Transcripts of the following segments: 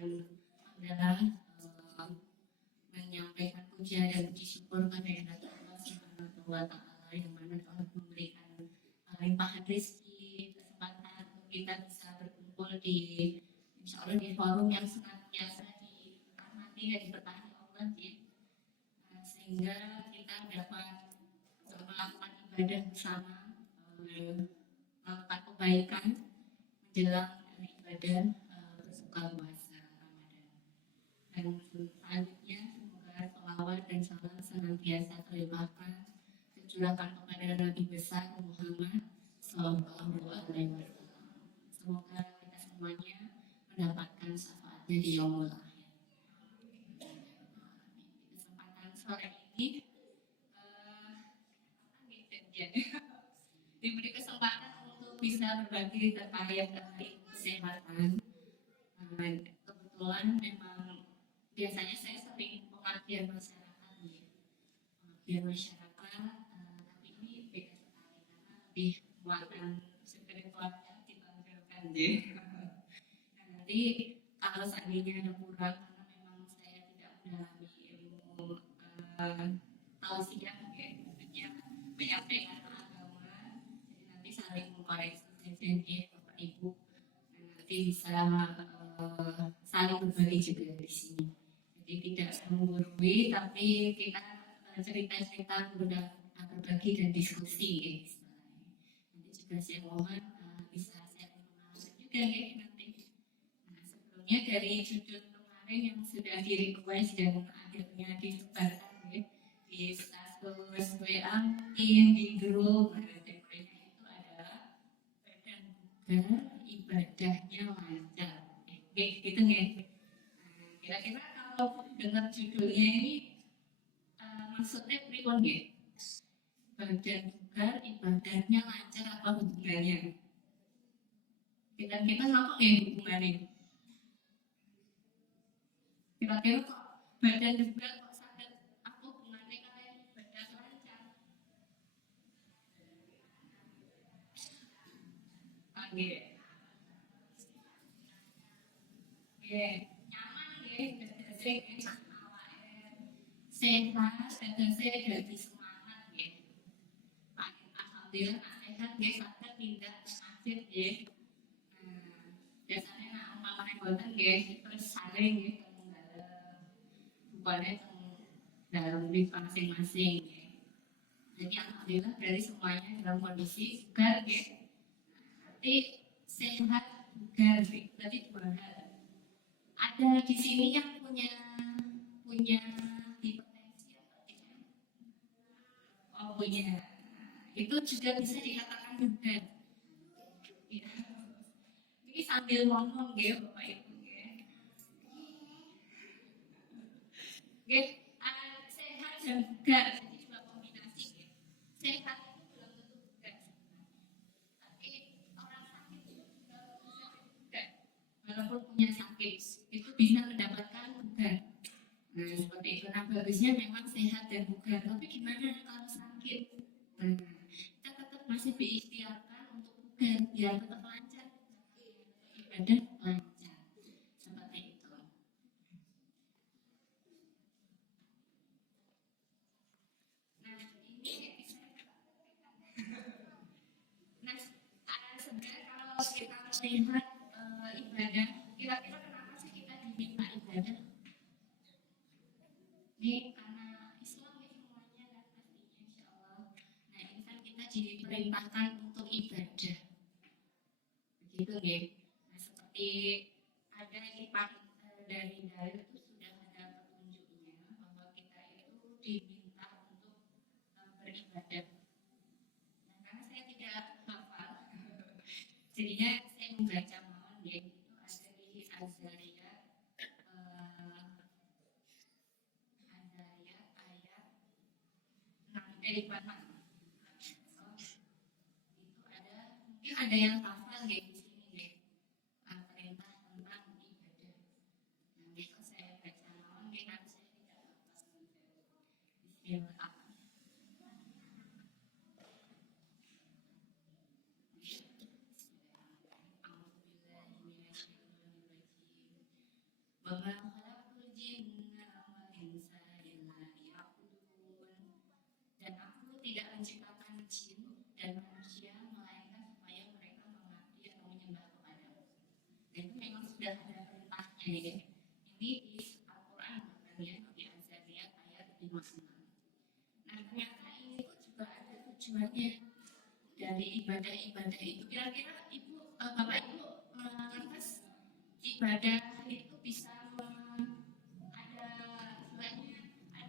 adalah menyampaikan puja dan puji syukur kepada Allah Subhanahu wa Ta'ala yang mana telah memberikan limpahan rezeki, kesempatan untuk kita bisa berkumpul di insya Allah di forum yang senantiasa dirahmati dan diberkahi Allah ya. Sehingga kita dapat melakukan ibadah bersama, melakukan kebaikan menjelang ibadah berbuka puasa Ramadan. Dan selanjutnya semoga selawat dan salam senantiasa terlimpahkan tercurahkan kepada Nabi besar Muhammad Sallallahu Alaihi Wasallam. Semoga kita semuanya mendapatkan syafaatnya di yaumul akhir. Di kesempatan sore ini diberi kesempatan untuk bisa berbagi terkait kesehatan. Kebetulan memang biasanya saya sering pengajian masyarakat tapi ini beda sekali karena lebih muatan spiritualnya ditampilkan deh. Nanti kalau seandainya ada kurang karena memang saya tidak mendalami ilmu tausiah maksudnya menyampaikan agama, jadi nanti saling mengkoreksi jadi Bapak Ibu nanti bisa saling berbagi juga di sini. Jadi tidak menggurui tapi kita cerita-cerita berbagi dan diskusi. Nanti juga saya mohon bisa sharing pengalaman juga ya nanti. Sebelumnya dari judul kemarin yang sudah di request dan akhirnya disebarkan ya, di status WA mungkin di grup, template-nya itu adalah badan bugar ibadahnya lancar. Gitu ya. Kira-kira kalau dengar judulnya ini maksudnya pripun ya? Badan bugar ibadahnya lancar apa hubungannya? Kita apa ya hubungannya? Kira-kira kok badan bugar kok sakit apa hubungannya kalian ibadah lancar? Oke. Nyaman ya, sering sehat, saya jadi semangat ya. Alhamdulillah sehat ya, sakit tidak sakit ya. Biasanya nak umpamanya boten ya, terus saling ya bukannya dalam diri masing-masing ya. Jadi alhamdulillah dari semuanya dalam kondisi bugar ya. Berarti sehat bugar, berarti dua hal. Ada di sini yang punya hipertensi atau tidak? Oh punya. Itu juga bisa dikatakan bugar. Ya. Ini sambil ngomong ya Bapak Ibu ya. Sehat dan bugar, jadi dua kombinasi ya. Sehat itu belum tentu bugar. Tapi orang sakit itu juga bisa bugar. Walaupun punya sakit, itu bisa mendapatkan bugar. Nah seperti itu, nah bagusnya memang sehat dan bugar. Tapi gimana kalau sakit? Kita tetap masih diikhtiarkan untuk bugar, biar tetap lancar ibadah lancar seperti itu. Nah ini sebenarnya kalau kita melihat ibadah, kira-kira kenapa sih kita diminta ibadah? Ini karena Islam ya semuanya kan pastinya insya Allah. Nah ini kan kita diperintahkan untuk ibadah, begitu ya. Nah seperti ada lipat dari dalil itu sudah ada petunjuknya bahwa kita itu diminta untuk beribadah. Nah karena saya tidak hafal, jadinya saya membaca mohon ya, itu ada di Az-Zariyat ayat 6 itu ada, mungkin ada yang hafal ya di sini deh, perintah tentang ibadah. Nah besok saya baca mohon ya, karena saya tidak hafal. Bismillah. Wa ma khalaqtul jinna wal insa illa liya'budun. Dan aku tidak menciptakan jin dan manusia melainkan supaya mereka mengabdi atau menyembah kepadamu. Dan itu memang sudah ada perintahnya ya. Ini di Al-Quran bahkan ya, di Az-Zariyat ayat 56. Nah ternyata ini tuh juga ada tujuannya dari ibadah-ibadah itu. Kira-kira Bapak Ibu lantas ibadah itu bisa ada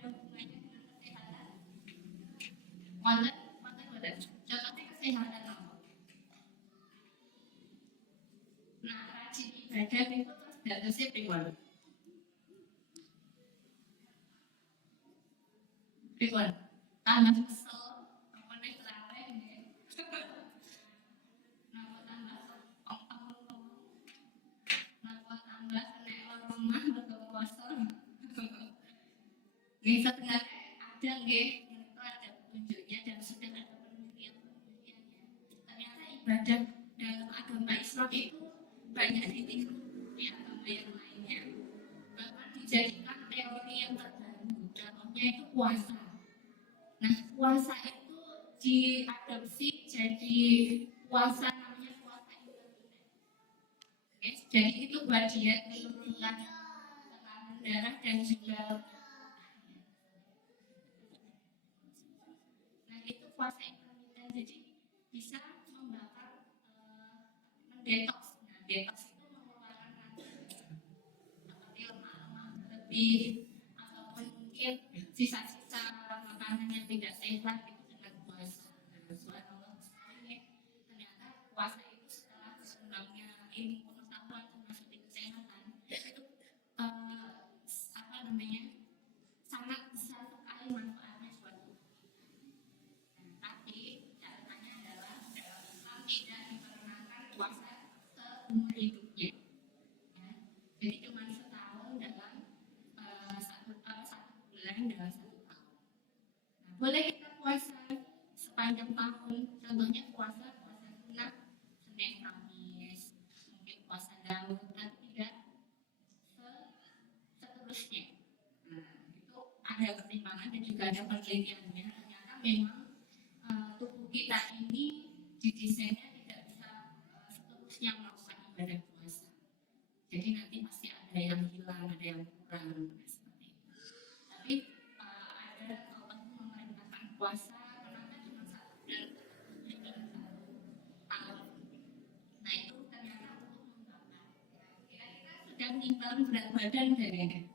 hubungannya dengan kesehatan. Wonten contohnya kesehatan apa? Nah rajin ibadah itu terus datasnya pripun? Tambah kesel, apa nih kelalen ya? Napa tambah ong-ong, napa tambah kena rumah mergo puasa. Nggih sebenarnya ada nggih, itu ada petunjuknya dan sudah ada penelitian-penelitiannya. Ternyata ibadah dalam agama Islam itu banyak ditiru di agama yang lainnya. Bahkan dijadikan teori yang terbaru. Contohnya itu puasa. Nah, puasa itu diadopsi jadi puasa namanya puasa intermittent. Jadi itu bagian menurunkan tekanan darah dan juga itu puasa intermittent, jadi bisa membakar mendetoks. Nah, detoks itu mengeluarkan seperti lemak-lemak berlebih ataupun mungkin sisa-sisa makanan yang tidak sehat itu dengan puasa. Nah, subhanallah sekali ternyata puasa itu setelah berkembangnya ilmu pengetahuan termasuk di kesehatan itu sangat besar sekali manfaatnya buat tubuh. Tapi catatannya adalah dalam Islam tidak diperkenankan puasa seumur hidupnya. Ya. Jadi cuma setahun dalam satu bulan dalam 1 tahun. Nah, boleh kita puasa sepanjang tahun. Contohnya puasa sunnah Senin Kamis, mungkin puasa Daud, tapi tidak seterusnya. Itu ada pertimbangan dan juga ada penelitiannya. Ternyata memang tubuh kita ini didesainnya tidak bisa seterusnya melakukan ibadah puasa. Jadi nanti pasti ada yang hilang, ada yang kurang, seperti itu. Tapi ada Allah memerintahkan puasa, kenapa cuma 1 bulan, dalam 1 tahun. Nah itu ternyata untuk membakar. Kira-kira sudah menimbang berat badan kayaknya.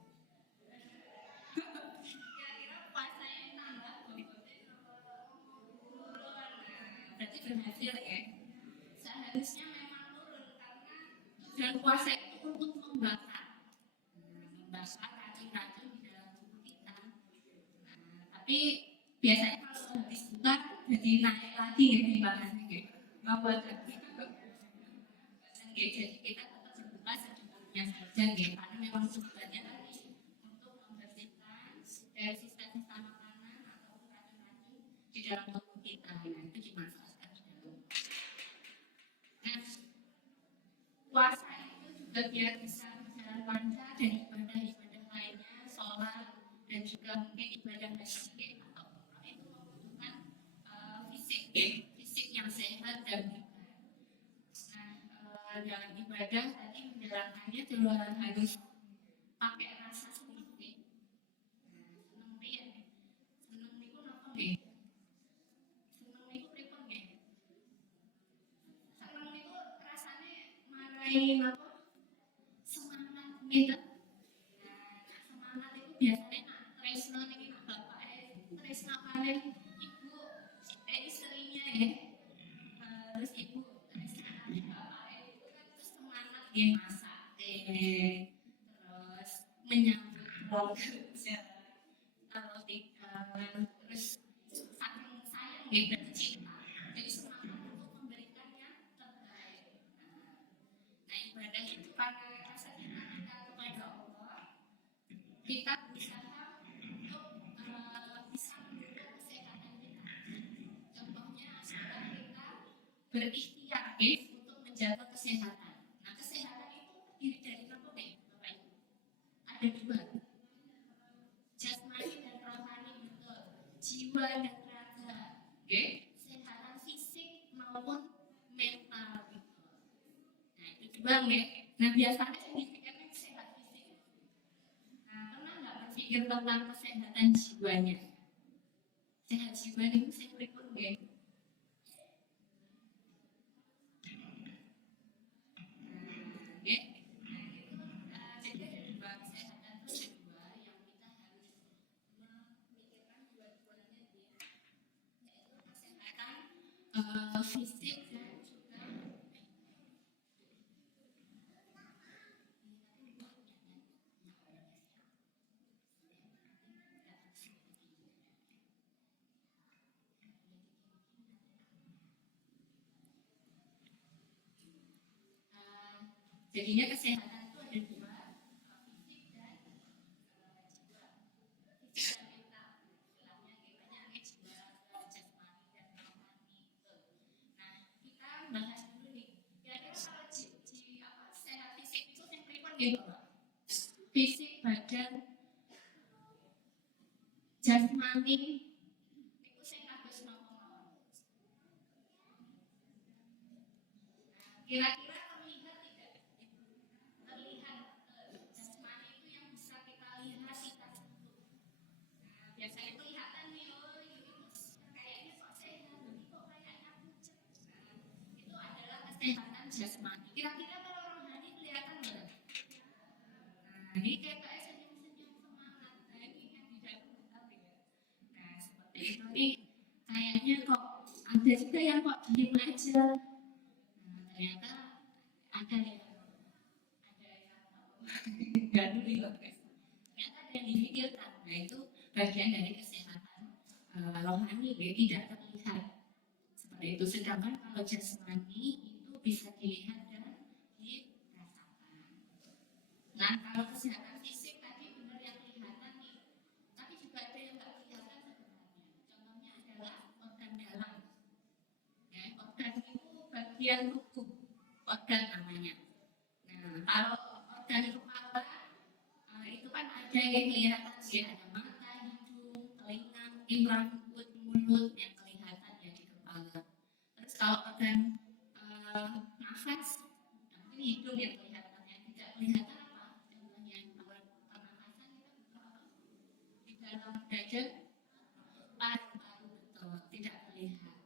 Berarti berhasil ya. Seharusnya memang turun karena tujuan puasa itu untuk membakar racun-racun di dalam tubuh kita. Tapi biasanya kalau habis buka jadi naik lagi ya timbangannya gitu. Jadi kita tetap berbuka secukupnya saja gitu. Karena memang tujuannya tadi untuk membersihkan dari sisa-sisa makanan atau racun-racun di dalam tubuh kita. Nah itu dimanfaatkan di dalam. Nah puasa itu juga biar bisa berjalan lancar dan ibadah-ibadah lainnya, sholat dan juga mungkin ibadah haji atau umrah itu membutuhkan fisik yang sehat dan bugar. Nah dalam ibadah tadi menjalankannya juga harus pakai rasa sendiri. Seneng dia, seneng itu apa nih? Seneng itu pripun nih? Seneng itu rasanya marai apa? Semangat gitu. Nah, semangat itu biasanya tresno ini bapak tresno kalian ibu istrinya ya. Terus ibu tresno kali bapak itu kan terus semangat dia masak terus menyambut orang kerja terus saking sayang gitu dan cinta. Jadi semangat untuk memberikan yang terbaik. Nah ibadah itu karena rasa cinta kita kepada Allah, kita berusaha untuk bisa menjaga kesehatan kita. Contohnya adalah kita berikhtiar untuk menjaga kesehatan. Nah kesehatan itu terdiri dari apa nih Bapak Ibu? ada dua, jasmani dan rohani, betul, jiwa dan raga, kesehatan fisik maupun mental, betul. Nah itu dua Nah biasanya yang dipikirkan sehat fisik. Nah pernah nggak berpikir tentang kesehatan jiwanya? Sehat jiwa itu saya berikut jadi ada dua kesehatan kedua yang kita harus memikirkan dua-duanya yaitu kesehatan fisik dan juga jadinya kesehatan itu ada dua, fisik dan jiwa, fisik dan mental. Istilahnya banyak jiwa, jasmani dan rohani. Nah kita bahas dulu nih. Kira-kira kalau sehat fisik itu yang pripun gitu, fisik badan, jasmani itu saya harus ngomong. Kira-kira terlihat tidak? Terlihat jasmani itu yang bisa kita lihat, kita sentuh. Nah, biasanya kelihatan nih, oh ini kayaknya kok sehat, ini kok kayaknya pucat. Nah, itu adalah kesehatan jasmani. Kira-kira kalau rohani kelihatan nggak? Nah, ini kayak senyum-senyum semangat. Nah, ini yang di dalam tahu ya. Nah, seperti itu nih. Kayaknya kok ada juga yang kok diem aja. Nah, ternyata ada yang ternyata ada yang dipikirkan. Nah, itu bagian dari kesehatan rohani tidak terlihat seperti itu. Sedangkan kalau jasmani itu bisa dilihat dan dirasakan. Nah, kalau kesehatan fisik tadi benar yang kelihatan nih, tapi juga ada yang nggak kelihatan sebenarnya. Contohnya adalah organ dalam. Ya, organ itu bagian tubuh, organ namanya. Nah, kalau organ kepala itu kan ada yang kelihatan sih, ada mata, hidung, telinga, mungkin rambut, mulut yang kelihatan ya di kepala. Terus kalau organ nafas, mungkin hidung yang kelihatan, yang tidak kelihatan apa? Contohnya alat pernafasan itu di dalam dada, paru-paru, betul, tidak terlihat.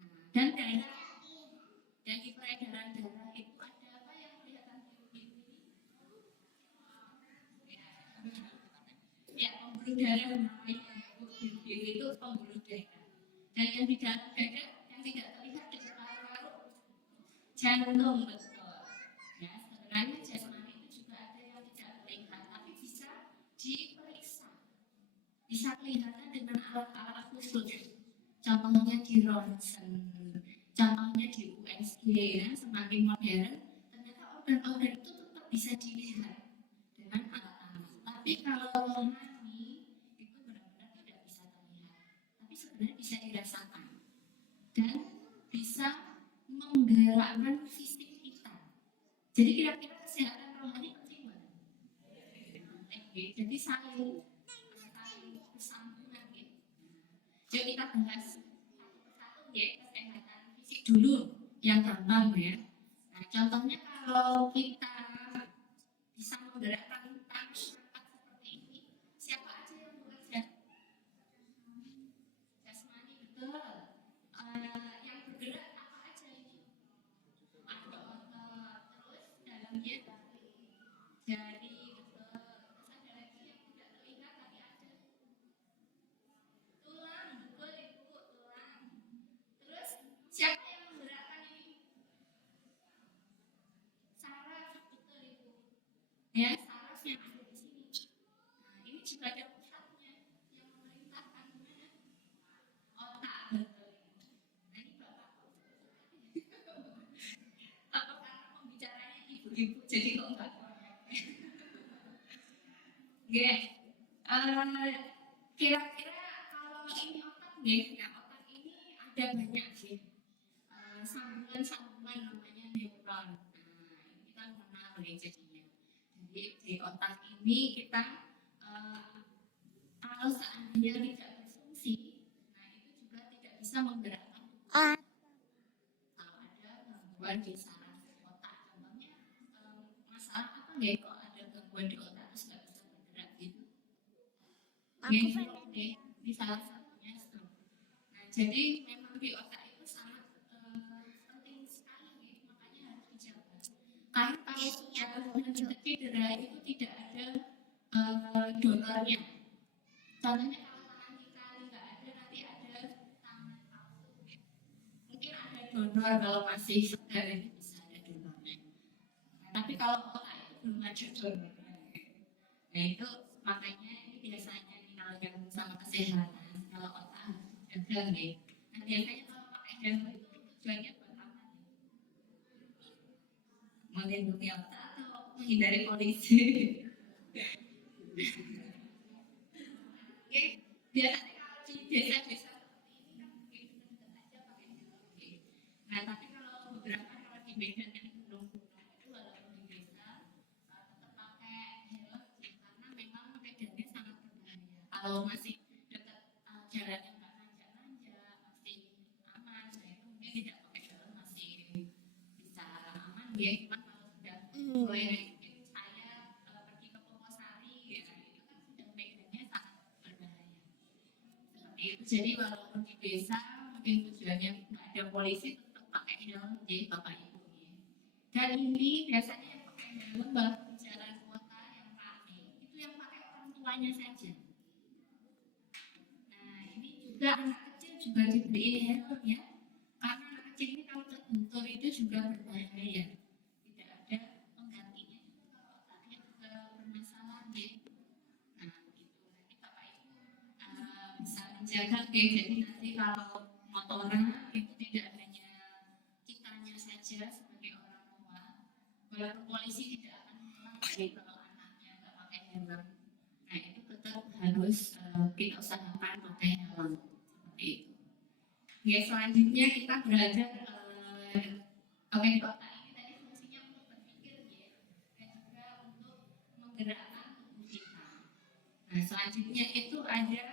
Nah, dan darah dan di peredaran darah itu ada apa yang kelihatan biru-biru ini? Ya, pembuluh darah namanya. Biru itu pembuluh darah. Dan yang di dalam dada yang tidak terlihat di paru-paru, jantung, betul. Ya, sebenarnya jasmani itu juga ada yang tidak terlihat, tapi bisa diperiksa. Bisa kelihatan dengan alat-alat khusus. Contohnya di ronsen, contohnya di USG, ya, semakin modern, ternyata organ-organ itu tetap bisa dilihat dengan alat-alat. Tapi kalau rohani itu benar-benar tidak bisa terlihat, tapi sebenarnya bisa dirasakan dan bisa menggerakkan fisik kita. Jadi kira-kira kesehatan rohani penting banget. Jadi saling bersambungan gitu. Jadi kita bahas satu ya, kesehatan fisik dulu yang gampang ya. Nah, contohnya kalau kita bisa menggerakkan tangan seperti ini, siapa aja yang bekerja? Jasmani, betul. Yang bergerak apa aja ini? Ada otot, terus dalamnya jari, betul. Terus ada lagi yang tidak terlihat tapi ada tulang, betul ibu, tulang. Terus siapa yang menggerakkan ini? Saraf, betul ibu. Ya, saraf yang ada di sini. Nah, ini juga ada pusatnya yang memerintahkan mana? Otak, betul. Nah, ini bapak. Apa karena pembicaranya ibu-ibu jadi kok enggak? Kira-kira kalau ini otak ya otak ini ada banyak sih sambungan-sambungan namanya neuron. Nah, ini kita mengenal jadinya. di otak ini kita kalau seandainya tidak berfungsi, nah itu juga tidak bisa menggerakkan kalau ada gangguan di saraf otak. Contohnya masalah apa nggak kok ada gangguan di otak terus nggak bisa bergerak gitu? Di salah satunya stroke. Nah, jadi memang di otak itu sangat penting sekali, makanya harus dijaga. Karena kalau sudah cedera itu tidak ada donornya. Contohnya kalau tangan kita nggak ada, nanti ada tangan palsu. Mungkin ada donor kalau masih segar itu bisa ada donornya. Nah, tapi kalau otak itu belum ada donornya. Nah itu makanya ini biasanya dikenalkan sama kesehatan. Kalau otak ada nih. Nah biasanya kalau pakai helm itu tujuannya buat apa nih? Melindungi otak atau menghindari polisi? Oke, biasanya kalau di desa-desa seperti ini kan mungkin dekat aja pakai helm. Nah tapi kalau beberapa kalau di Medan kan gunung-gunung itu walaupun di desa tetap pakai helm karena memang medannya sangat berbahaya. Kalau masih dekat jalannya nggak nanjak-nanjak masih aman, nah itu mungkin tidak pakai helm masih bisa aman ya. Cuma kalau sudah mulai mungkin saya pergi ke Purwosari ya itu kan sudah medannya sangat berbahaya. Seperti itu. Jadi walaupun di desa mungkin tujuannya nggak ada polisi tetap pakai helm jadi bapak ibu ya. Dan ini biasanya yang pakai helm baru jalan kota yang ramai itu yang pakai orang tuanya saja. Nah ini juga anak kecil juga diberi helm ya. Karena anak kecil ini kalau terbentur itu juga berbahaya. Tidak ada penggantinya juga kalau otaknya juga bermasalah ya. Nah itu nanti bapak ibu bisa menjaga ya. Jadi nanti kalau motoran itu tidak hanya kitanya saja sebagai orang tua, walaupun polisi tidak akan melarang kalau anaknya nggak pakai helm. Nah itu tetap harus kita usahakan pakai helm seperti itu. Ya selanjutnya kita belajar oke di otak ini tadi fungsinya untuk berpikir ya, dan juga untuk menggerakkan tubuh kita. Nah selanjutnya itu ada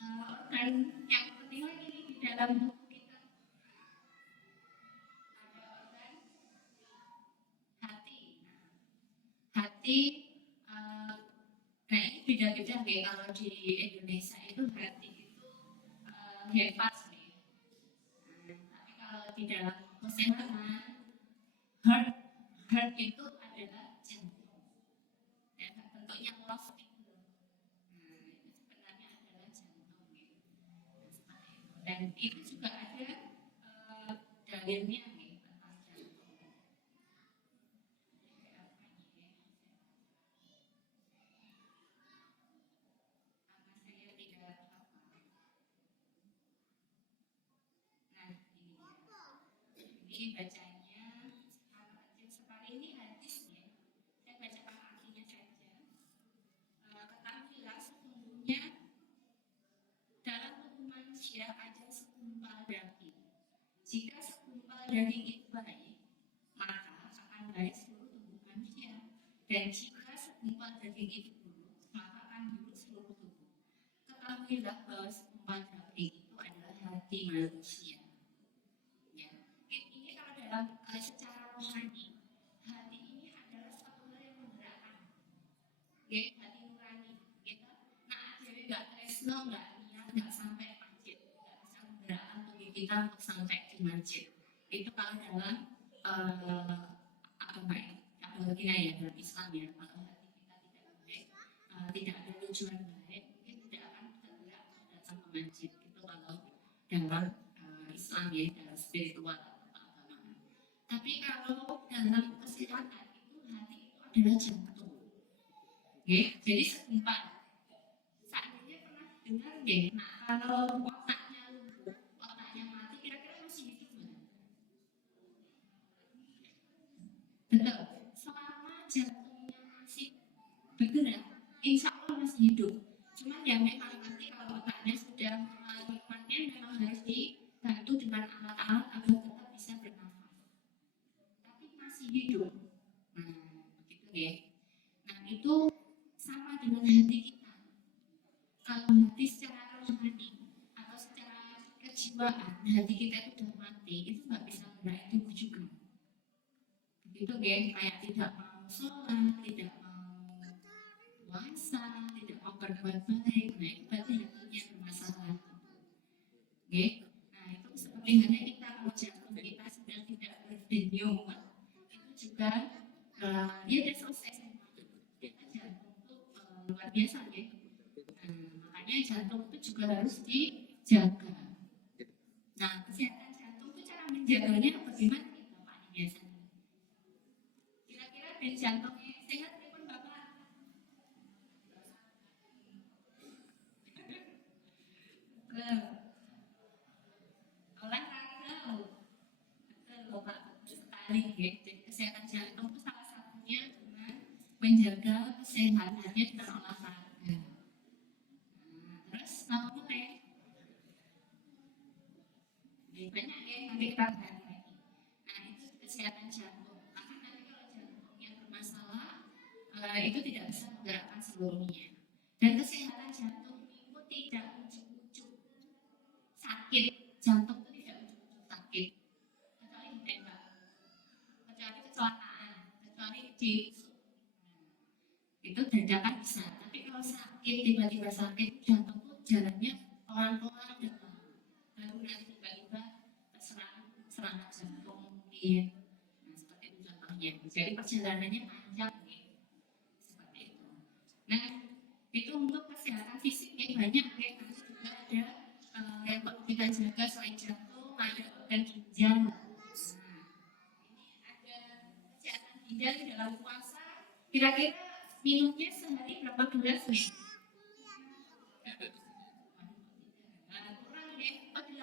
organ yang penting lagi di dalam tubuh kita. Ada organ hati. Hati nah ini beda-beda ya. Kalau di Indonesia itu hati itu hepas nih. Tapi kalau di dalam kesehatan heart itu adalah jantung. Dan bentuknya love itu. Itu sebenarnya adalah jantung gitu. Dan itu juga ada dalilnya nih tentang jantung. Saya tidak hafal. Nah ini bacanya anak kecil sekali ini hadisnya. Saya bacakan artinya saja. Ketahuilah sesungguhnya dalam tubuh manusia ada segumpal daging. Jika segumpal daging itu baik, maka akan baik seluruh tubuh manusia. Dan jika segumpal daging itu buruk, maka akan buruk seluruh tubuh. Ketahuilah bahwa segumpal daging itu adalah hati manusia. Ya. Ini kalau dalam secara rohani, hati ini adalah suatu hal yang menggerakkan. Ya, hati nurani. Gitu. Nah, jadi nggak tresno, nggak niat, nggak sampai masjid, nggak bisa menggerakkan tubuh kita untuk sampai di masjid. Itu kalau dalam apa ya? Apalagi ya dalam Islam ya, kalau hati kita tidak baik, tidak ada tujuan baik, mungkin tidak akan tergerak datang ke masjid. Itu kalau dalam Islam ya, dalam spiritual keagamaan. Tapi kalau dalam kesehatan itu hati itu adalah jantung. Ya, jadi segumpal. Seandainya pernah dengar ya, nah kalau otaknya lumpuh, otaknya mati, kira-kira masih hidup nggak? Betul. Selama jantungnya masih bergerak, insya Allah masih hidup. Cuma ya memang nanti kalau otaknya sudah menikmatnya memang harus dibantu dengan alat-alat agar tetap bisa bernafas. Tapi masih hidup. Nah, begitu ya. itu sama dengan hati kita. Kalau hati secara rohani atau secara kejiwaan hati kita itu sudah mati, itu nggak bisa meraih tubuh juga. Begitu kayak tidak mau sholat, tidak mau puasa, tidak mau berbuat baik, nah itu berarti hatinya bermasalah. Nah itu seperti halnya kita kalau jantung kita sedang tidak berdenyut, itu juga dia sudah selesai semua. Kita jantung itu luar biasa ya. Makanya jantung itu juga harus dijaga. Nah kesehatan jantung itu cara menjaganya bagaimana nih Bapak biasanya? Kira-kira dari jantungnya sehat pun Bapak? Olahraga, betul Bapak, betul sekali ya. Jadi kesehatan jantung itu salah satunya dengan menjaga kesehatannya dengan olahraga. Terus apa kayak banyak ya nanti kita bahas lagi. Nah itu kesehatan jantung. Karena nanti kalau jantungnya bermasalah, itu tidak bisa menggerakkan seluruhnya. Dan kesehatan jantung itu tidak ujuk-ujuk sakit. Jantung itu tidak ujuk-ujuk sakit. Kecuali ditembak, kecuali kecelakaan, kecuali ditusuk. Itu dadakan bisa. Tapi kalau sakit tiba-tiba sakit, jantung itu jalannya pelan-pelan datang. Baru nanti tiba-tiba serangan jantung mungkin. Nah seperti itu contohnya. Jadi perjalanannya panjang nih. Seperti itu. Nah itu untuk kesehatan fisik ya banyak ya. Nanti juga ada yang perlu kita jaga selain jantung, ada organ ginjal. Nah ini ada kesehatan ginjal di dalam puasa. Kira-kira minumnya sehari berapa gelas nih? Kurang ya, oh 8.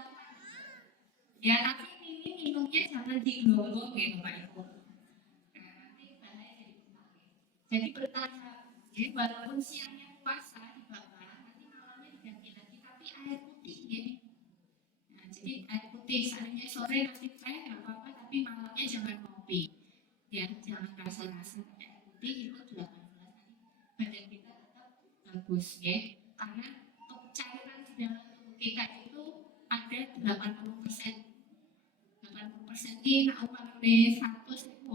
Ya tapi ini minumnya jangan digelonggong ya Bapak Ibu. Nanti bahaya jadi kumat. Jadi bertahap. Jadi walaupun siangnya puasa dibakar, nanti malamnya diganti lagi. Tapi air putih ya. Nah, jadi air putih seandainya sore masih teh nggak apa-apa, tapi malamnya jangan kopi. Ya jangan rasa-rasa air putih itu 18 nanti badan kita tetap bagus ya. Karena cairan di dalam tubuh kita itu ada 80%. 80% ini umpamane 180.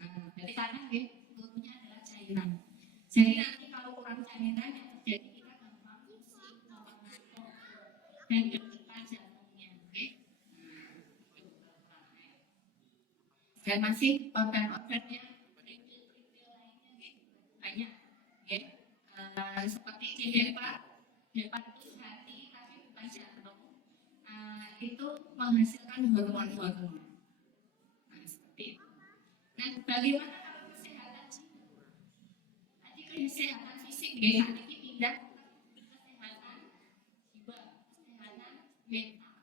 Nah, jadi karena tubuhnya adalah cairan. Jadi nanti kalau kurang cairan yang terjadi kita gampang pusing, gampang ngantuk, dan deg-degan jantungnya, dan masih organ-organnya banyak, seperti di hepat itu hati tapi bukan jantung. Itu menghasilkan hormon-hormon. Nah, seperti itu. Nah, bagaimana kalau kesehatan jiwa? Tadi kesehatan fisik, ya, ini pindah ke kesehatan jiwa, kesehatan mental.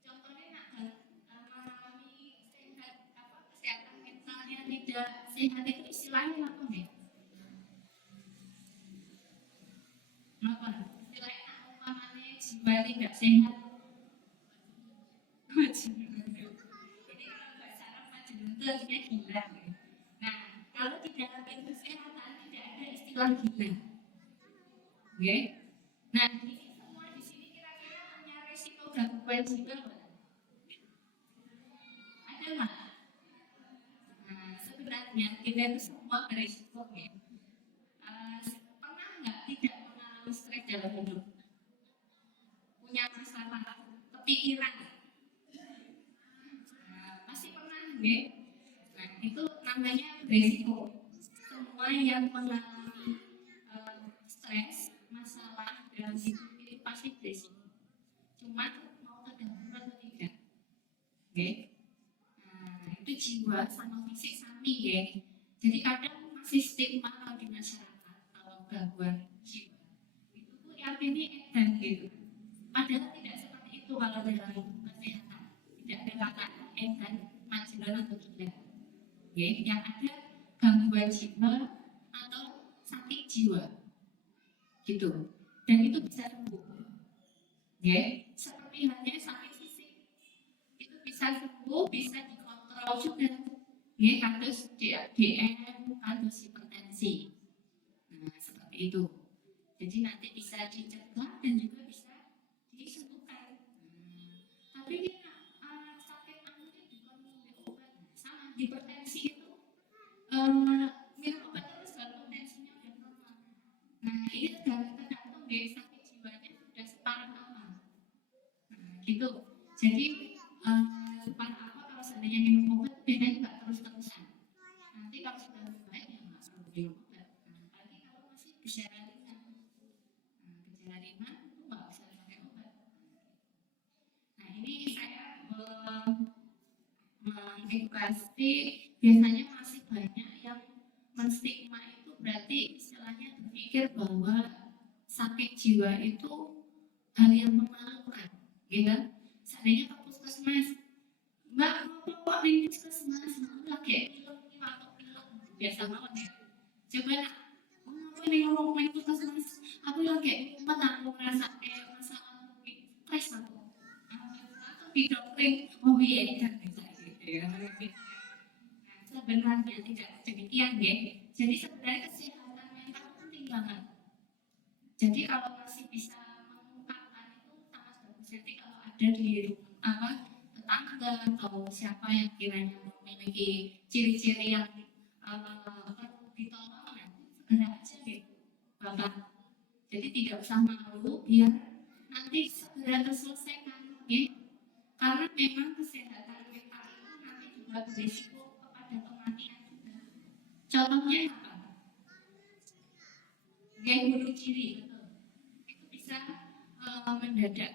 Contohnya, mengalami kesehatan mentalnya tidak sehat itu istilahnya apa nih? Apa? Istilahnya umpamanya jiwa tidak sehat. Artinya gila. Nah, kalau di dalam ilmu kesehatan tidak ada istilah gila. Okay? Nah, ini semua di sini kira-kira punya resiko gangguan jiwa ada nggak? Nah, sebenarnya kita itu semua berisiko ya. Pernah nggak tidak mengalami stres dalam hidup? Punya masalah kepikiran? Masih pernah nggak? Nah, itu namanya berisiko. Semua yang mengalami stres, masalah dalam hidup itu pasti berisiko. Cuma mau terdahulu atau tidak. Nah, itu jiwa sama fisik sami ya. Jadi kadang masih stigma kalau di masyarakat kalau gangguan jiwa itu tuh yakini edan gitu. Padahal tidak seperti itu kalau dalam kesehatan. Tidak ada kata edan, marginal atau tidak. Yang ada gangguan jiwa atau sakit jiwa gitu, dan itu bisa sembuh seperti halnya sakit fisik itu bisa sembuh, bisa dikontrol juga ya kados DM, kados hipertensi. Nah, seperti itu. Jadi nanti bisa dicegah dan juga bisa disembuhkan. Tapi kita sakit anu itu bukan minum obat, sama hipertensi itu minum obat terus kalau tensinya udah normal. Nah, ini tergantung dari sakit jiwanya sudah separah apa. Nah, gitu. Jadi separah apa kalau seandainya minum obat biasanya nggak terus-terusan. Nanti kalau sudah baik ya nggak perlu minum obat. Nah, apalagi kalau masih gejala ringan. Nah, gejala ringan itu nggak usah pakai obat. Nah, ini saya mengedukasi, biasanya masih banyak yang menstigma itu berarti istilahnya berpikir bahwa sakit jiwa itu hal yang memalukan, gitu. Seandainya ke puskesmas, Mbak, kok di puskesmas lagi pilek, biasa banget ya. Coba nak, apa nih ngomong main puskesmas? Aku lagi empat aku merasa kayak masalah stres aku. Di doktrin, oh iya kan bisa gitu ya. Sebenarnya tidak demikian ya. Jadi sebenarnya kesehatan mental penting banget. Jadi kalau masih bisa mengungkapkan itu sangat bagus. Jadi kalau ada di apa tetangga atau siapa yang kiranya memiliki ciri-ciri yang perlu ditolong, segera aja gitu, Bapak. Jadi tidak usah malu, biar nanti segera terselesaikan, ya. Karena memang kesehatan mental itu nanti juga berisiko kepada kematian juga. Contohnya apa? Gaya bunuh diri, betul. Itu bisa mendadak.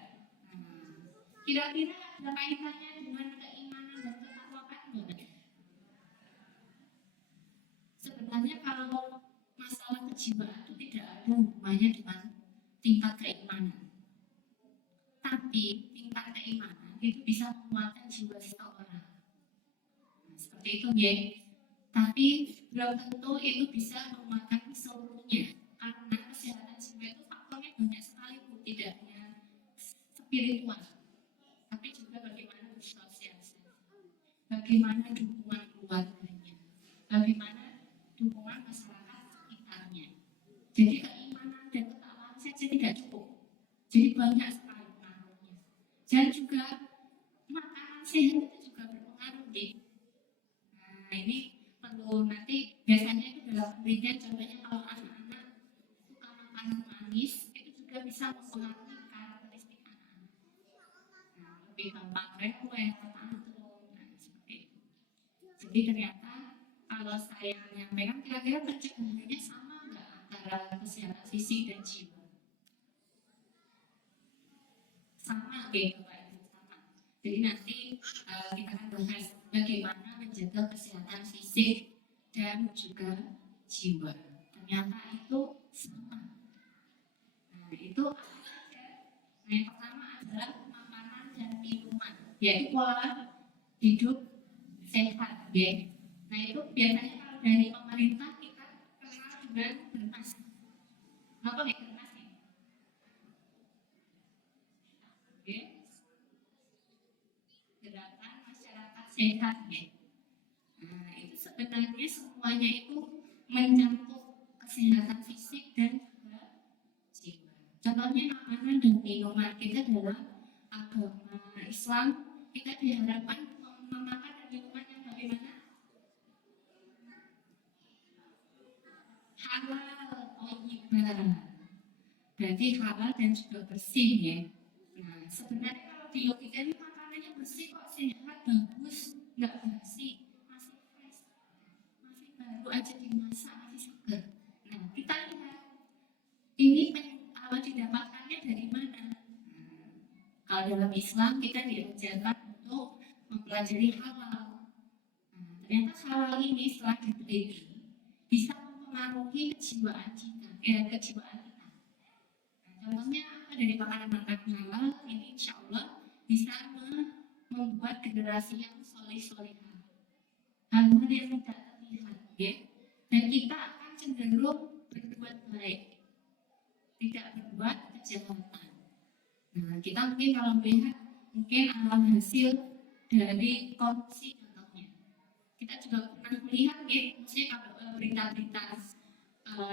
Kira-kira ada kaitannya dengan keimanan dan ketakwaan enggak? Sebenarnya kalau masalah kejiwaan itu tidak ada hubungannya dengan tingkat keimanan. Tapi tingkat keimanan itu bisa menguatkan jiwa seseorang. Nah, seperti itu ya. Tapi belum tentu itu bisa menguatkan seluruhnya. Karena kesehatan jiwa itu faktornya banyak sekali, tidak hanya spiritual, tapi juga bagaimana bersosialisasi, bagaimana dukungan keluarganya, bagaimana dukungan masyarakat sekitarnya. Jadi keimanan dan ketakwaan saja tidak cukup. Jadi banyak sekali pengaruhnya. Dan juga makanan sehat itu juga berpengaruh deh. Nah, ini perlu nanti biasanya itu dalam penelitian, contohnya kalau anak-anak suka makanan manis itu juga bisa mempengaruhi karakteristik anak-anak. Nah, lebih gampang rewel, tantrum, nah, seperti itu. Jadi ternyata kalau saya menyampaikan, kira-kira pencegahannya sama nggak antara kesehatan fisik dan jiwa? Sama gitu Pak, sama. Jadi nanti kita akan bahas bagaimana menjaga kesehatan fisik dan juga jiwa. Ternyata itu sama. Nah, itu yang pertama adalah makanan dan minuman, yaitu pola hidup sehat, ya. Nah, itu biasanya kalau dari pemerintah kita kenal dengan bernas. Apa nih bernas nih? Oke. Gerakan masyarakat sehat, ya. Nah, itu sebenarnya semuanya itu mencakup kesehatan fisik dan juga jiwa. Contohnya makanan dan minuman kita dalam agama Islam, kita diharapkan memakan dan minuman yang bagaimana? Halal, thayyibah. Berarti halal dan juga bersih, ya. Nah, sebenarnya kalau di logika ini makanannya bersih kok, sehat, bagus, nggak basi, masih fresh, masih baru aja dimasak, masih segar. Nah, kita lihat ini didapatkannya dari mana? Kalau dalam Islam kita diajarkan untuk mempelajari halal. Nah, ternyata halal ini setelah diteliti bisa mempengaruhi kejiwaan kita, kejiwaan kita. Nah, contohnya apa dari makanan-makanan halal ini insya Allah bisa membuat generasi yang soleh-solehah. Hal-hal yang tidak terlihat, ya. Dan kita akan cenderung berbuat baik, tidak berbuat kejahatan. Nah, kita mungkin kalau melihat mungkin hasil dari korupsi contohnya, kita kita juga pernah melihat ya, maksudnya kalau berita-berita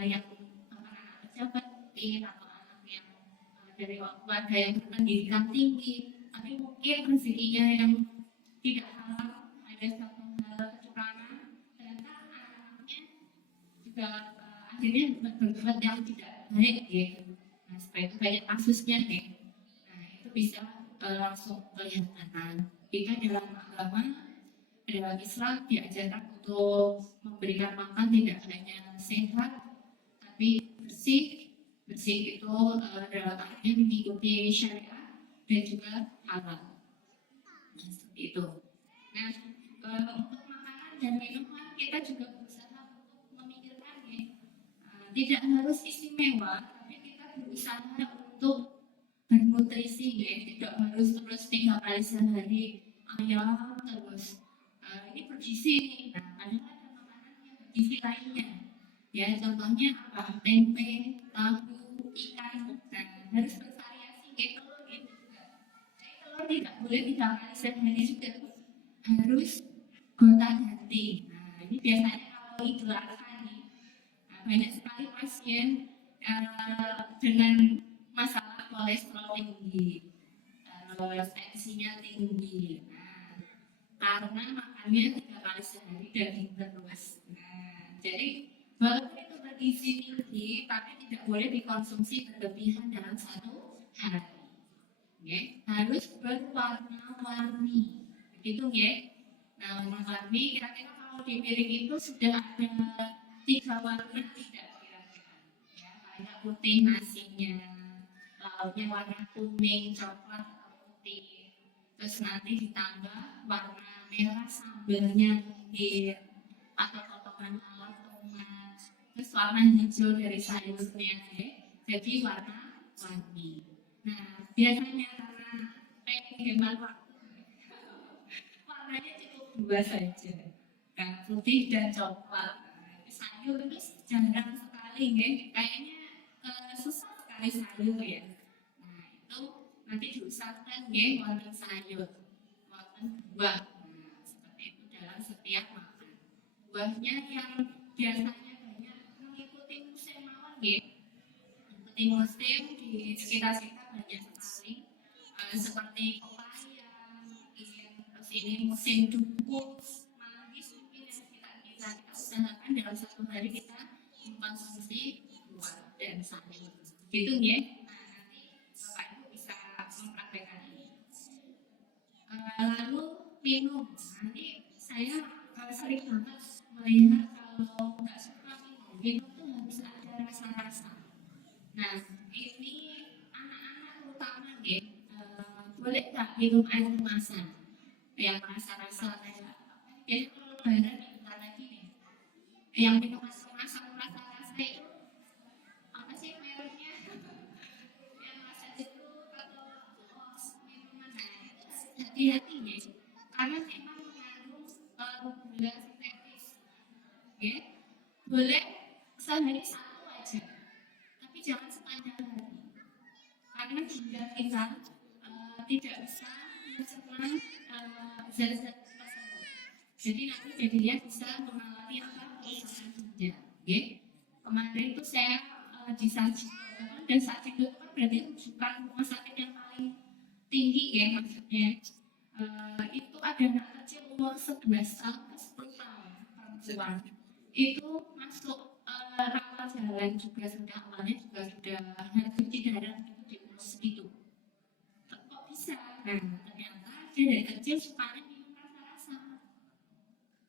yang anak-anak pejabat penting atau anak yang dari keluarga yang berpendidikan tinggi, tapi mungkin rezekinya yang tidak halal, ada satu hal kecurangan, ternyata anak-anaknya juga akhirnya berbuat yang tidak baik ya. Nah, seperti itu banyak kasusnya ya. Nah, itu bisa langsung kelihatan. Jika dalam agama, dalam Islam diajarkan untuk memberikan makan tidak hanya sehat, tapi bersih. Bersih itu dalam artian mengikuti syariat dan juga halal. Nah, seperti itu. Nah, untuk makanan dan minuman kita juga berusaha untuk memikirkan ya, tidak harus istimewa, tapi kita berusaha untuk bernutrisi ya, tidak harus terus 3 kali sehari ayam terus. Ini bergizi nih. Nah, padahal ada makanan yang bergizi lainnya. Ya, contohnya apa? Tempe, tahu, ikan. Nah, harus bervariasi kayak telur gitu juga. Telur tidak boleh 3 kali sehari juga, harus gonta-ganti. Nah, ini biasanya kalau Idul Adha nih, banyak sekali pasien dengan masalah kolesterol tinggi, terus tensinya tinggi. Nah, karena makannya 3 kali sehari daging terus. Nah, jadi walaupun itu bergizi tinggi, tapi tidak boleh dikonsumsi berlebihan dalam 1 hari. Okay. Harus berwarna-warni, begitu ya. Nah, warna-warni kira-kira kalau di piring itu sudah ada 3 warna tidak kira-kira? Ya, kayak putih nasinya, lauknya warna kuning, coklat atau putih. Terus nanti ditambah warna merah sambalnya mungkin, atau potongan telur, tomat. Terus warna hijau dari sayurnya ya. Jadi warna-warni. Nah, biasanya karena pengen hemat waktu, warnanya cukup 2 saja, yang putih dan coklat. Sayur itu jarang sekali ya, kayaknya susah sekali sayur ya. Nah, itu nanti diusahakan ya warna sayur, warna buah. Nah, seperti itu dalam setiap makan. Buahnya yang biasanya banyak mengikuti musim mawar ya. Mengikuti musim di sekitar kita banyak sekali, seperti pepaya, terus ini musim dukung, manggis mungkin yang kita usahakan dalam 1 hari kita mengkonsumsi buah dan sayur. Gitu ya. Nah, nanti Bapak Ibu bisa mempraktekkan ini. Lalu minum. Nanti saya sering banget melihat kalau nggak suka minum tuh harus ada rasa-rasa. Nah, ini anak-anak terutama ya, boleh nggak minum air kemasan yang rasa-rasa kayak jadi kalau lebaran bentar lagi nih, yang minum kemasan rasa-rasa itu apa sih mereknya? Yang rasa jeruk atau minuman, nah itu hati-hati ya, karena memang mengandung gula sintetis. Ya, boleh sehari 1 aja, tapi jangan sepanjang hari, karena ginjal kita tidak bisa mencerna zat-zat tersebut. Jadi nanti jadinya bisa mengalami apa? Kerusakan ginjal. Okay. Kemarin itu saya di Sajid, dan Sajid itu kan berarti rujukan rumah sakit yang paling tinggi ya, maksudnya itu ada anak kecil umur 11 tahun ke 10 tahun perempuan itu masuk rawat jalan juga, sudah awalnya juga sudah cuci darah itu diurus gitu. Kok bisa? Nah, ternyata dia dari kecil sukanya minum rasa-rasa.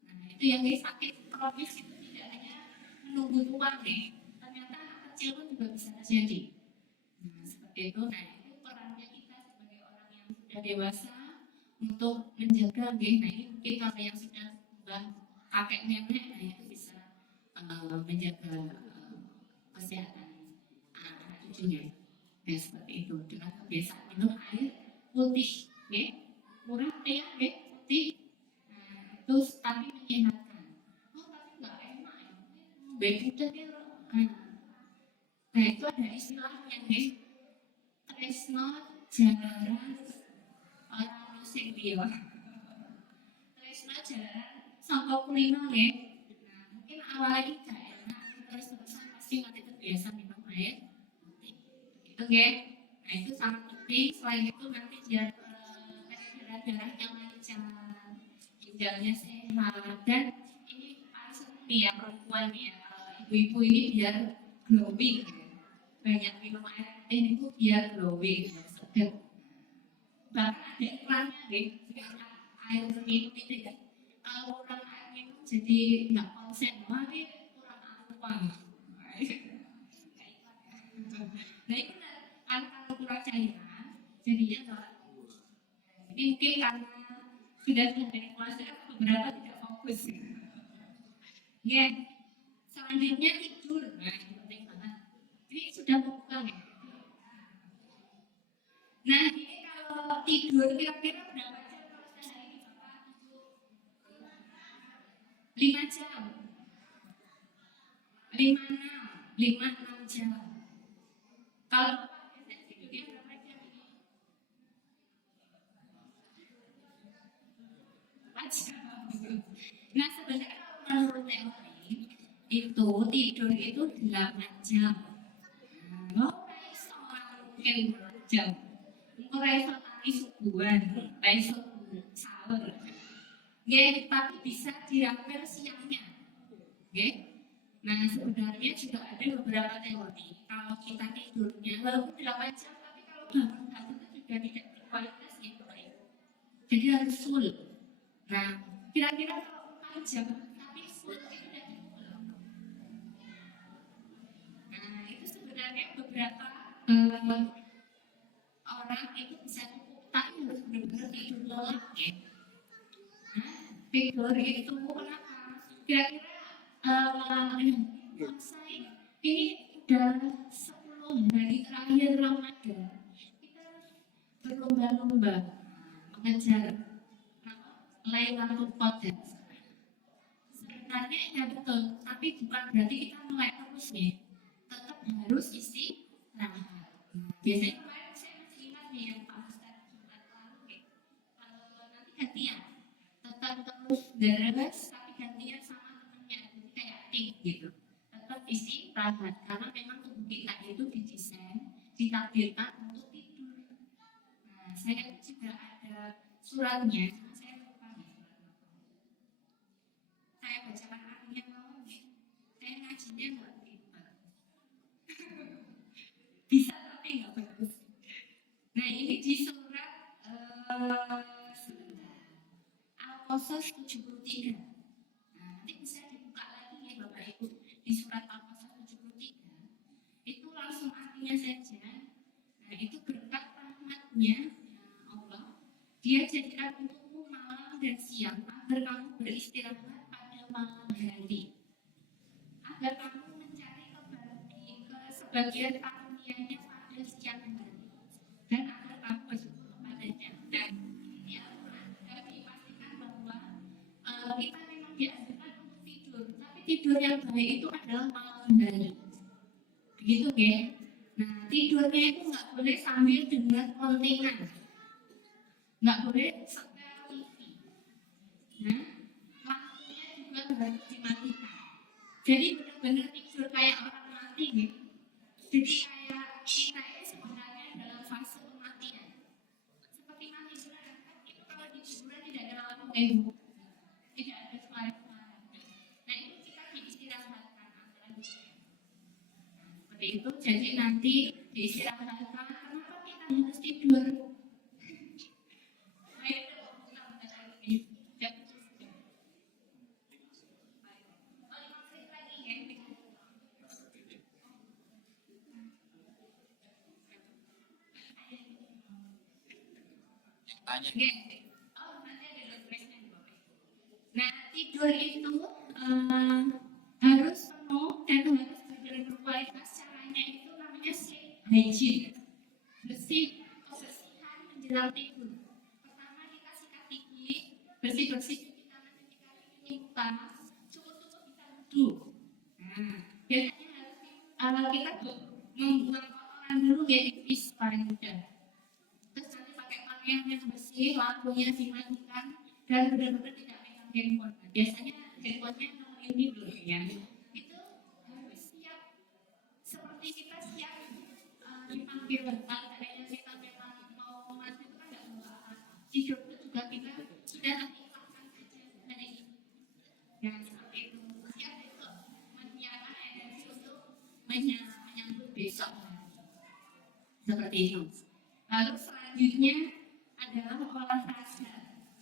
Nah, itu yang sakit kronis itu tidak hanya menunggu tua nih, ternyata anak kecil pun juga bisa terjadi. Nah, seperti itu. Nah, itu perannya kita sebagai orang yang sudah dewasa untuk menjaga nih. Nah, ini mungkin kalau yang sudah kakek nenek, nah itu bisa menjaga kesehatan anak cucunya. Ya, seperti itu dengan kebiasaan minum air putih, ya, murah ya, putih. Nah, terus tapi menyehatkan. Oh, tapi nggak enak ya, begitu dia. Nah, itu ada istilahnya nih, tresno jarang orang musik dia. Tresno jarang sampai kulino ya. Nah, mungkin awalnya tidak enak, terus terusan pasti nanti terbiasa minum air putih. Gitu ya. Nah itu sangat penting. Selain itu nanti biar peredaran darahnya lancar, ginjalnya sehat, dan ini paling penting ya perempuan ya, ibu-ibu ini biar glowing, banyak minum air putih itu biar glowing, segar. Bahkan ada iklannya deh, air minum itu ya. Kalau kurang air minum jadi nggak konsen, wah ini kurang apa. Nah itu kan kalau kurang cairan, jadinya nggak. Jadi mungkin karena sudah dari kuasa beberapa tidak fokus. Ya, selanjutnya tidur, nah ini penting banget. Ini sudah membuka ya. Nah ini kalau tidur kira-kira berapa jam kalau sehari Bapak tidur? 5 jam, 5 6 jam. Kalau biasanya tidurnya berapa jam ini? 4 jam. Nah sebenarnya kalau menurut teori itu tidur itu 8 jam. Nah, seorang mungkin jam. Mereka tadi subuhan, besok sahur. Ya, tapi bisa diambil siangnya. Ya. Nah, sebenarnya juga ada beberapa teori. Kalau kita tidurnya walaupun 8 jam, tapi kalau bangun itu juga tidak berkualitas gitu. Jadi harus full. Nah, kira-kira kalau 4 jam, tapi full itu tidak full. Nah, itu sebenarnya beberapa orang itu bisa cukup, tapi harus benar-benar tidur lelap ya. Tidur itu kenapa? Kira-kira saya ini udah 10 hari terakhir Ramadan, kita berlomba-lomba mengejar Lailatul Qadar. Sebenarnya ya betul, tapi bukan berarti kita mulai terus ya. Tetap harus istirahat. Biasanya kemarin saya masih ingat nih yang Pak Ustadz Jumat lalu ya. Nanti gantian, tetap terus deres, tapi gantian sama temennya, jadi kayak tim gitu. Tetap istirahat, karena memang tubuh kita itu didesain, ditakdirkan untuk tidur. Nah, saya juga ada suratnya, cuma saya lupa nih. Saya bacakan artinya mau nih. Saya ngajinya nggak pintar. Bisa tapi nggak bagus. Nah ini di surat Al-Qasas 73. Nah nanti bisa dibuka lagi ya Bapak Ibu di surat Al-Qasas 73. Itu langsung artinya saja. Nah itu berkat rahmatnya Allah. Dia jadikan untukmu malam dan siang agar kamu beristirahat pada malam hari. Agar kamu mencari sebagian karunia-Nya pada siang hari. Dan agar kamu bersyukur kepadanya. Dan ini Al-Quran dipastikan bahwa kita memang dianjurkan untuk tidur, tapi tidur yang baik itu adalah malam hari. Begitu ya. Nah tidurnya itu nggak boleh sambil dengar kontengan, nggak boleh setel TV. Nah lampunya juga harus dimatikan. Jadi benar-benar tidur kayak orang mati gitu. Jadi kayak kita ini sebenarnya dalam fase kematian. Seperti mati beneran kan itu kalau di kuburan tidak ada lampu tidak ada suara-suara. Nah itu kita diistirahatkan antara seperti itu. Jadi nanti diistirahatkan. Kenapa kita harus tidur? Nah tidur itu harus penuh dan harus berkualitas. Caranya itu namanya sleep hygiene, bersih kebersihan menjelang tidur. Pertama kita sikat gigi, bersih-bersih cuci tangan, cuci kaki, cuci muka, cukup-cukup kita duduk. Nah biasanya harus kita membuang kotoran dulu ya di pis paling mudah. Terus nanti pakai pakaian yang bersih, lampunya dimatikan dan benar-benar tidak handphone. Biasanya handphonenya nomor ini dulu ya. Itu harus siap seperti kita siap dipanggil seandainya kita memang mau maju itu kan nggak bawa apa. Hidup itu juga kita sudah ikhlaskan saja hanya itu. Ya seperti itu. Siap itu menyiapkan energi untuk menyambut besok. Seperti itu. Lalu selanjutnya adalah olahraga.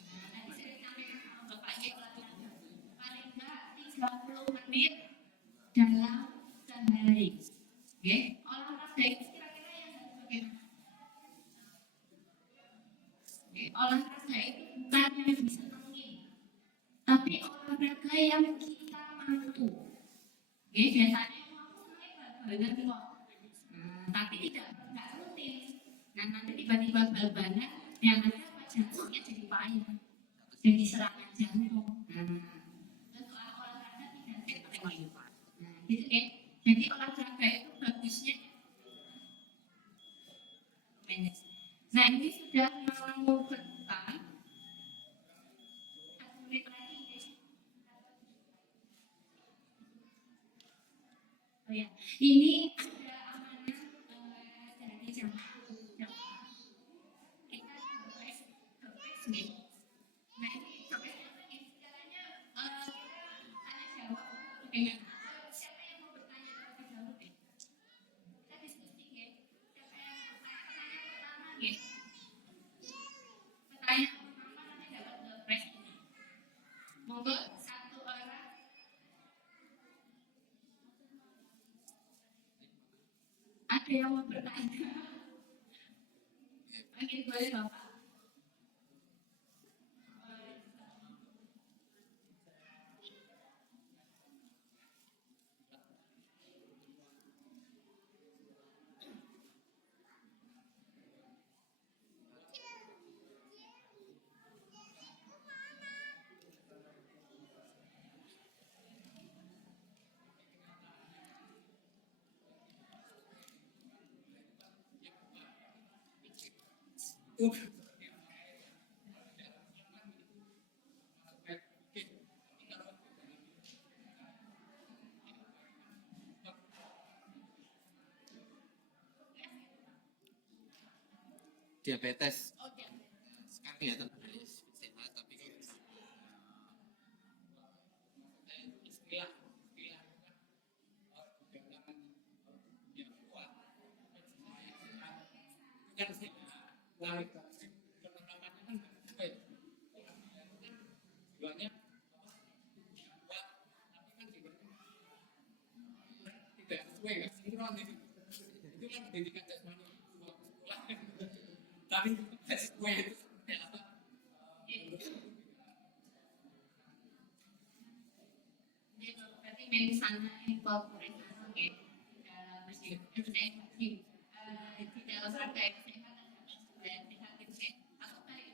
Tadi saya sampaikan sama Bapaknya olahraga. Paling enggak 30 menit dalam sehari. Oke, olahraga itu kira-kira yang harus bagaimana? Oke, olahraga itu bukan yang disenangi, tapi olahraga yang kita mampu. Oke, biasanya yang mampu banget kok. Tapi tidak rutin. Nah nanti tiba-tiba bal-balan yang ada apa jantungnya jadi payah, jadi serangan jantung. Terus olahraga tidak sehat. Nah gitu ya. Jadi olahraga itu bagusnya manage. Nah ini sudah mau berbuka. 1 menit lagi ya. Oh ya, ini ada amanah dari jamaah. Kita berpres nih. Nah ini istilahnya tanya jawab dengan siapa yang mau bertanya terlebih dahulu deh. Kita diskusi ya. Siapa yang mau bertanya pertama ya. Pertanyaan pertama nanti dapat berpres. Monggo 1 orang. Ada yang mau bertanya? Oke, boleh Bapak. Diabetes Oh, ya. sekarang ya sehat tapi istilah yang kuat kan sih lari penerapannya kan sesuai tujuannya kuat tapi kan juga tidak sesuai kan sinkron itu kan pendidikan jasmani sekolah tapi tidak sesuai itu apa Berarti misalnya incorporate oke dalam mesin di dalam rangka yang sehat dan sehat itu sehat atau baik.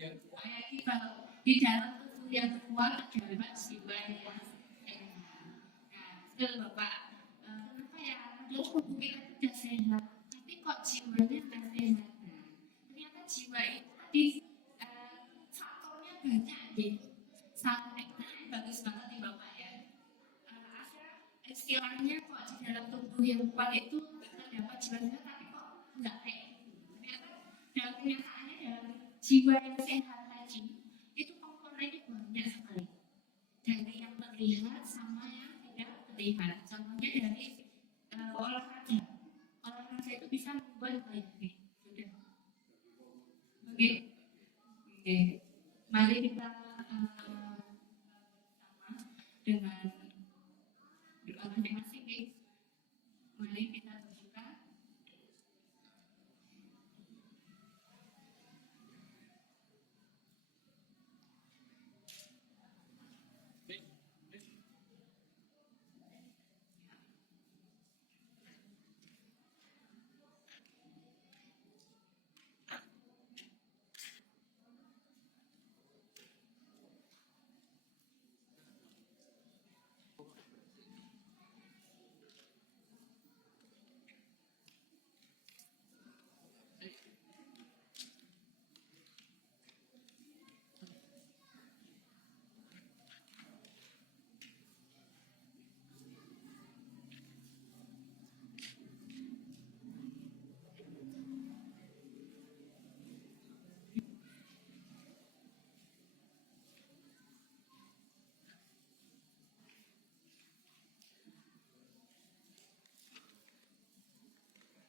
Jadi kalau di dalam tubuh yang kuat adalah jiwa yang sehat. Nah, betul Bapak. Kenapa ya? Padahal tubuh kita sudah sehat, tapi kok jiwanya nggak sehat? Ternyata jiwa itu tadi faktornya banyak deh. Sampai bagus banget nih Bapak ya. Ada istilahnya kok di dalam tubuh yang kuat itu terdapat jiwa tapi kok nggak kayak gitu. Ternyata dalam kenyataannya dalam jiwa yang sehat tadi itu komponennya banyak sekali. Dari yang terlihat sama yang tidak terlihat. Contohnya dari olahraga. Olahraga itu bisa membuat baik. Sudah. Oke. Oke. Mari kita dengan doa masing-masing guys. Mari kita berdoa.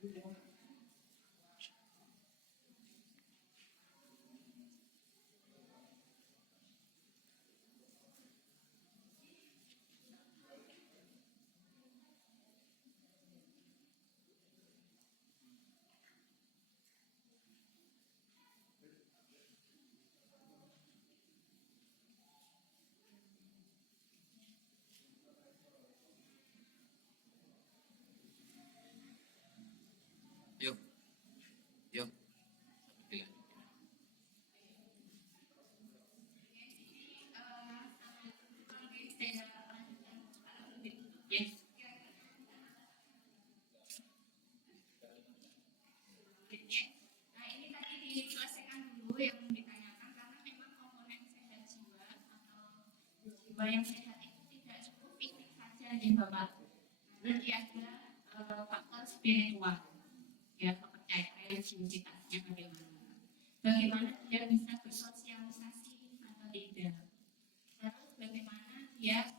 Yuk, yuk. Yes. Nah, ini tadi diselesaikan dulu yang ditanyakan karena memang komponen sehat jiwa atau jiwa yang sehat itu tidak cukup fisik saja nih Bapak. Nanti ada faktor spiritual, ya kepercayaan identitasnya bagaimana. Bagaimana dia bisa bersosialisasi atau tidak. Terus bagaimana dia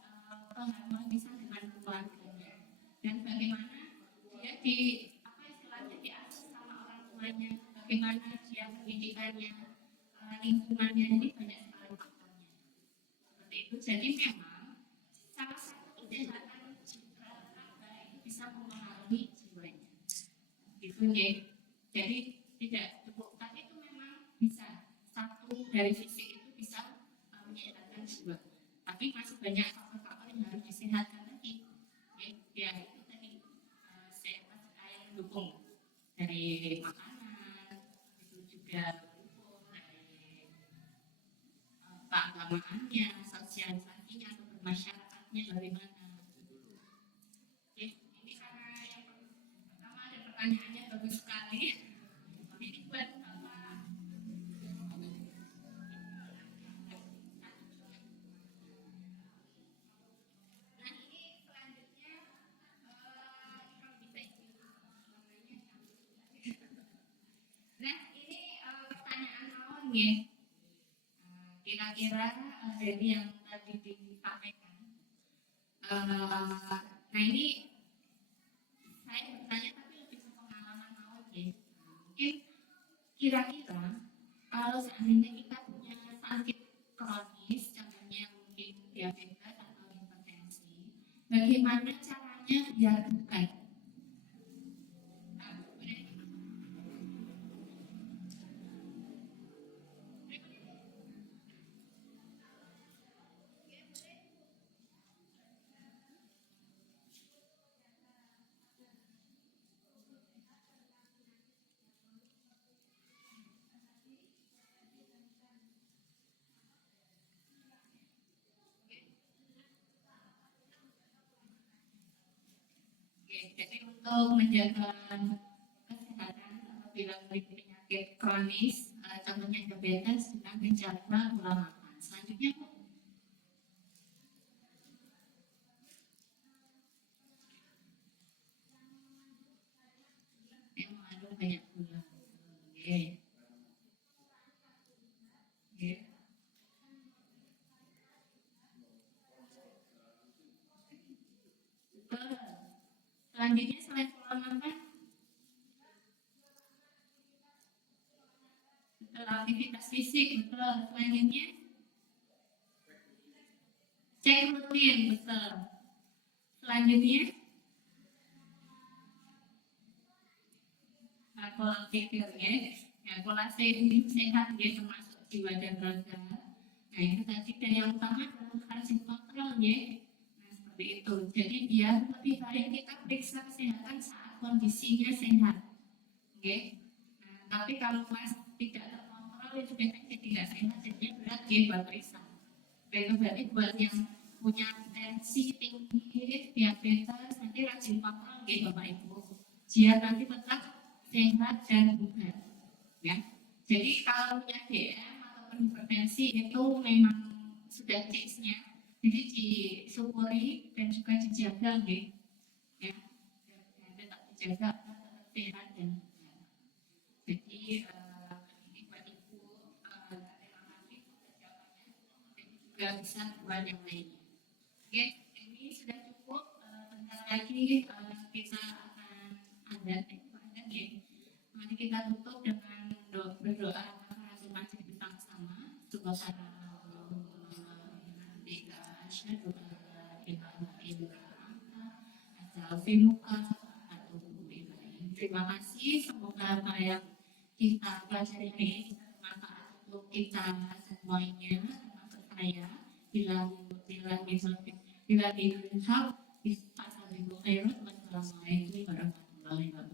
pengharmonisan dengan keluarganya dan bagaimana dia di apa istilahnya diasuh sama orang tuanya, bagaimana dia pendidikannya, lingkungannya, ini banyak sekali faktornya. Seperti itu. Jadi memang salah satu kejahatan baik bisa mempengaruhi jiwanya. Itu ya. Jadi tidak cukup. Tapi itu memang bisa satu dari fisik itu bisa menyehatkan jiwa. Tapi masih banyak faktor-faktor yang harus disehatkan lagi. Ya itu tadi sehat yang mendukung dari makanan, itu juga ukur dari keagamaannya, sosialisasinya, atau bermasyarakatnya bagaimana. Oke, ini karena yang pertama ada pertanyaannya bagus sekali. Ini buat Bapak. Nah ini selanjutnya kalau bisa itu namanya. Nah ini pertanyaan awal ya. Kira-kira dari yang tadi disampaikan. Nah ini saya bertanya tapi lebih ke pengalaman awal ya. Mungkin kira-kira kalau seandainya kita punya sakit kronis, contohnya mungkin diabetes atau hipertensi, bagaimana caranya biar bukan? Jadi untuk menjaga kesehatan apabila memiliki penyakit kronis, contohnya diabetes, kita menjaga pola makan. Selanjutnya, yang mengandung banyak gula. Oke. Oke. Selanjutnya selain pola makan, aktivitas fisik, betul. Selanjutnya, cek rutin, betul. Selanjutnya, pola pikir ya, pola sehat ya termasuk jiwa dan raga. Nah itu tadi dan yang utama adalah harus kontrol ya. Nah seperti itu. Jadi biar lebih baik kita periksa kesehatan saat kondisinya sehat. Oke. Nah, tapi kalau pas tidak terkontrol itu biasanya tidak sehat jadi berat ya buat periksa. Itu berarti buat yang punya tensi tinggi, diabetes, nanti rajin kontrol ya Bapak Ibu. Biar nanti tetap sehat dan bugar. Ya. Jadi kalau punya DM ataupun hipertensi itu memang sudah case-nya. Jadi disyukuri dan juga dijaga gitu. Ya. Dan tetap dijaga tetap sehat dan bugar. Jadi ini buat Ibu terima kasih jawabannya dan juga bisa buat yang lainnya. Oke, ini sudah cukup. Bentar lagi kita akan ada kita tutup dengan berdoa Rasulah bersama-sama. Subhanallah, asyhadu an la ilaha illa anta, astaghfiruka wa atubu ilaik. Terima kasih, semoga apa yang kita pelajari ini bermanfaat untuk kita semuanya, termasuk saya. Bila hak, bisa Wassalamualaikum warahmatullahi wabarakatuh.